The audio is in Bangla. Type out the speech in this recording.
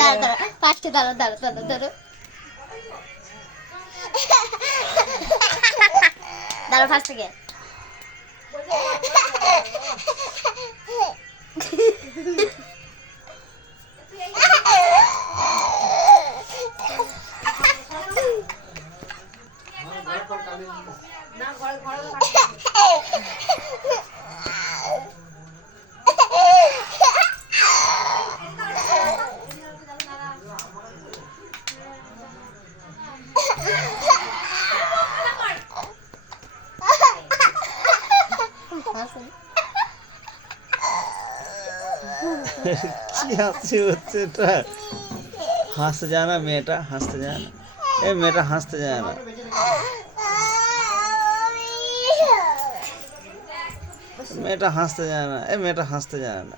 দাঁড়া দাঁড়া ফার্স্টে দাঁড়া দাঁড়া দাঁড়া দাঁড়া দাঁড়া ফার্স্ট থেকে কি হাসি হচ্ছে এটা? হাসতে যায় না মেয়েটা, হাসতে যায় না। এই মেয়েটা হাসতে যায় না। মেয়েটা হাসতে যায় না, এই মেয়েটা হাসতে যায় না।